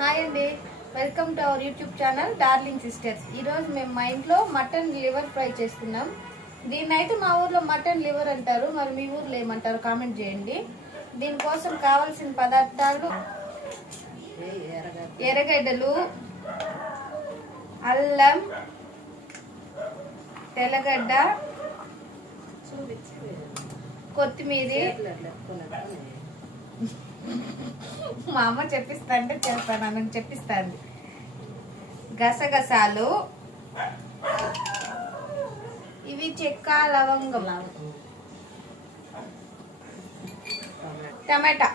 Hi అండి, welcome to our YouTube channel darling sisters. ఈరోజు మేము మా ఇంట్లో మటన్ లివర్ ఫ్రై చేస్తున్నాం. దీన్ని అయితే మా ఊర్లో మటన్ లివర్ అంటారు, మరి మీ ఊర్లో ఏమంటారు కామెంట్ చేయండి. దీనికోసం కావాల్సిన పదార్థాలు: ఎర్రగడ్డలు, అల్లం, తెల్లగడ్డ, కొత్తిమీర. మా అమ్మ చెప్పిస్తా అంటే చేస్తాను, నన్ను చెప్పిస్తాను. గసగసాలు, ఇవి చెక్క, లవంగం, టమాటా.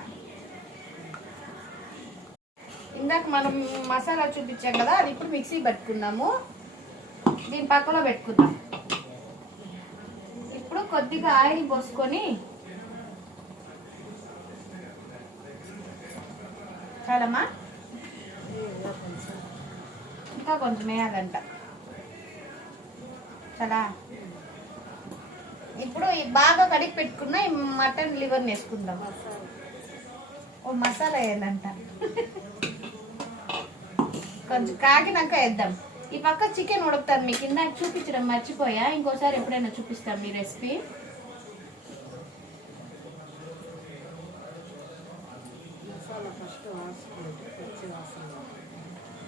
ఇందాక మనం మసాలా చూపించాం కదా, అది ఇప్పుడు మిక్సీ పెట్టుకుందాము. దీని పక్కలో పెట్టుకుందాం. ఇప్పుడు కొద్దిగా ఆయిల్ పోసుకొని, చాలమ్మా, ఇంకా కొంచెం వేయాలంట. చాలా. ఇప్పుడు బాగా కడిగి పెట్టుకున్న ఈ మటన్ లివర్ని వేసుకుందాం. ఓ మసాలా వేయాలంట, కొంచెం కాగినాక వేద్దాం. ఈ పక్క చికెన్ ఉడుకుతాను, మీకు ఇందాక చూపించడం మర్చిపోయా, ఇంకోసారి ఎప్పుడైనా చూపిస్తాం మీ రెసిపీ.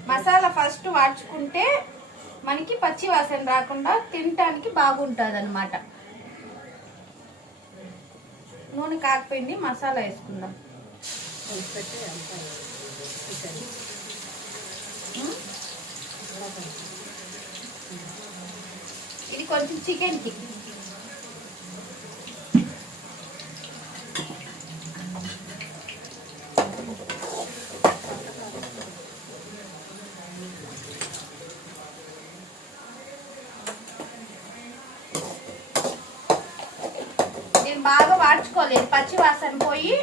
మసాలా ఫస్ట్ వాడ్చుకుంటే మనకి పచ్చి వాసన రాకుండా తినటానికి బాగుంటుంది అన్నమాట. నూనె కాకపోయింది, మసాలా వేసుకుందాం. ఇది కొంచెం చికెన్కి. బాగా వాడ్చుకోలేదు, పచ్చి వాసన పోయి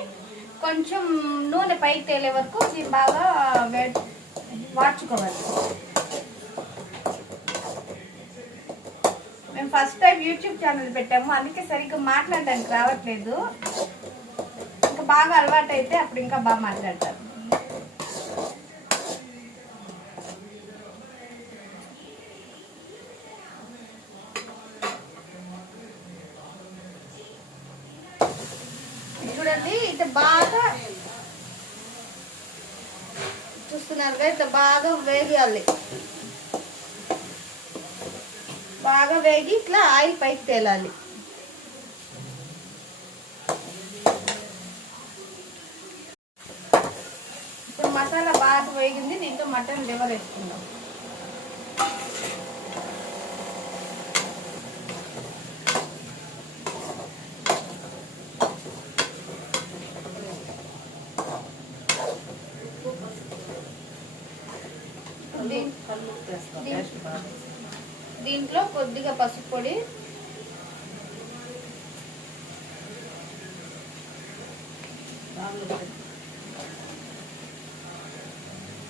కొంచెం నూనె పైకి తేలే వరకు దీన్ని బాగా వాడ్చుకోవాలి. మేము ఫస్ట్ టైం యూట్యూబ్ ఛానల్ పెట్టాము, అందుకే సరిగ్గా మాట్లాడడానికి రావట్లేదు. ఇంకా బాగా అలవాటు అయితే అప్పుడు ఇంకా బాగా మాట్లాడతారు. చూడండి, ఇట్లా బాగా చూస్తున్నారుగా, ఇట్లా బాగా వేగాలి. బాగా వేగి ఇట్లా ఆయిల్ పైకి తేలాలి. ఇప్పుడు మసాలా బాగా వేగింది, దీంతో మటన్ లివర్ వేసుకుందాం. దీంట్లో కొద్దిగా పసుపు పొడి,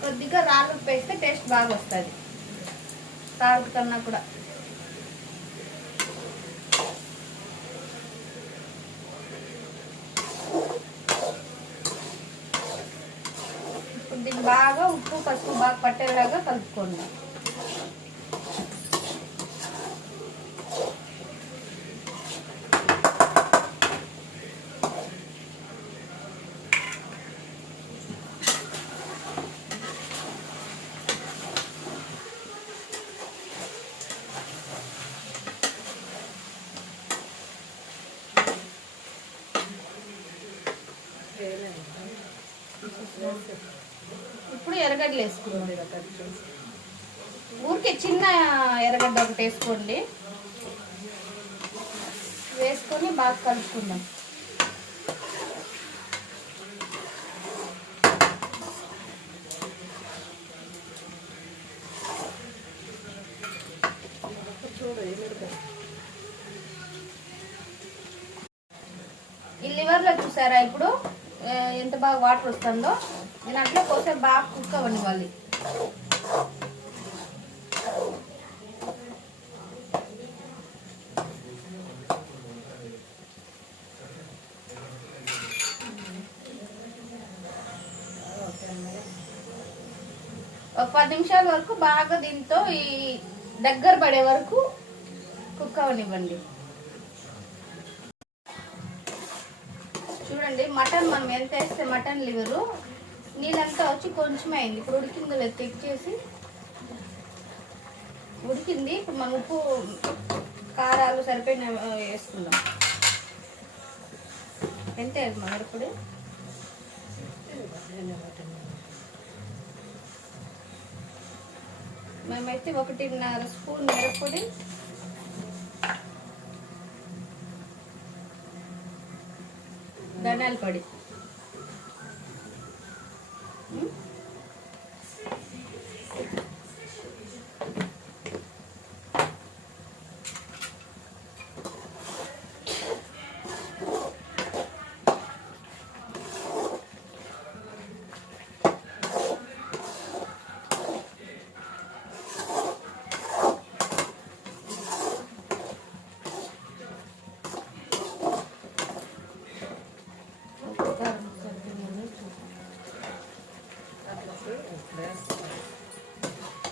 కొద్దిగా రాళ్ళు వేస్తే టేస్ట్ బాగా వస్తుంది, సాల్ట్ కన్నా కూడా. దీన్ని బాగా ఉప్పు పసుపు బాగా పట్టేలాగా కలుపుకోండి. ఇప్పుడు ఎర్రగడ్డలు వేసుకుందాం. ఊరికే చిన్న ఎర్రగడ్డ ఒకటి వేసుకోండి, వేసుకొని బాగా కలుపుకుందాం. ఈ లివర్లో చూసారా ఇప్పుడు ఎంత బాగా వాటర్ వస్తుందో. నేను అట్లా కోసేపు బాగా కుక్ అవ్వనివ్వాలి. ఒక 10 నిమిషాల వరకు బాగా దీంతో ఈ దగ్గర పడే వరకు కుక్ అవనివ్వండి. చూడండి మటన్ మనం ఎంత వేస్తే మటన్ లివరు నీళ్ళంతా వచ్చి కొంచెం అయింది. ఇప్పుడు ఉడికిందో లేదు చెక్ చేసి, ఉడికింది. ఇప్పుడు మనం ఉప్పు కారాలు సరిపోయిన వేసుకుందాం. ఎంత వేయాలి మిరప్పొడి? మేమైతే 1.5 స్పూన్ మిరప్పొడి, ధనియాల పొడి,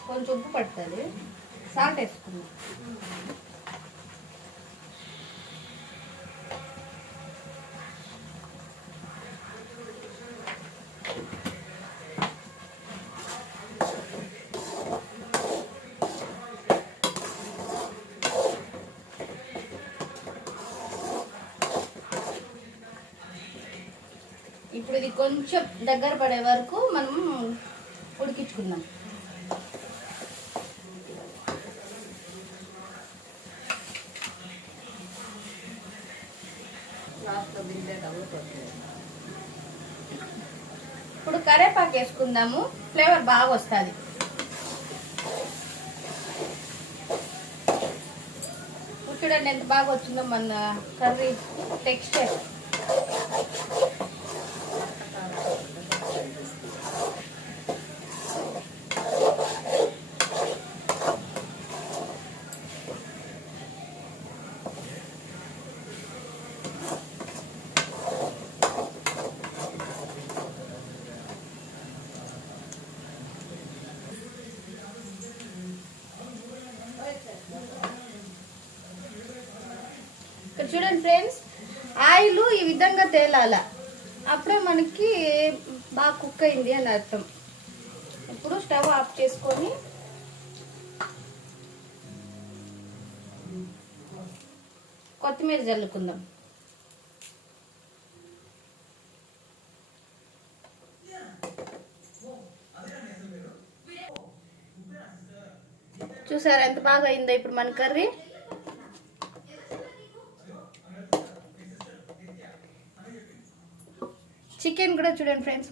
కొంచెం ఉప్పు పడుతుంది, సాల్ట్ వేసుకుందాం. ఇప్పుడు ఇది కొంచెం దగ్గర పడే వరకు మనం ఉడికించుకుందాం. ఇప్పుడు కరివేపాకు వేసుకుందాము, ఫ్లేవర్ బాగా వస్తుంది. చూడండి ఎంత బాగా వచ్చిందో మన కర్రీ టెక్స్చర్. చూడండి ఫ్రెండ్స్, ఆయిల్ ఈ విధంగా తేలాల, అప్పుడే మనకి బాగా కుక్ అయింది అని అర్థం. ఇప్పుడు స్టవ్ ఆఫ్ చేసుకొని కొత్తిమీర జల్లుకుందాం. చూసారా ఎంత బాగా అయిందో ఇప్పుడు మన కర్రీ. చికెన్ కూడా చూడండి ఫ్రెండ్స్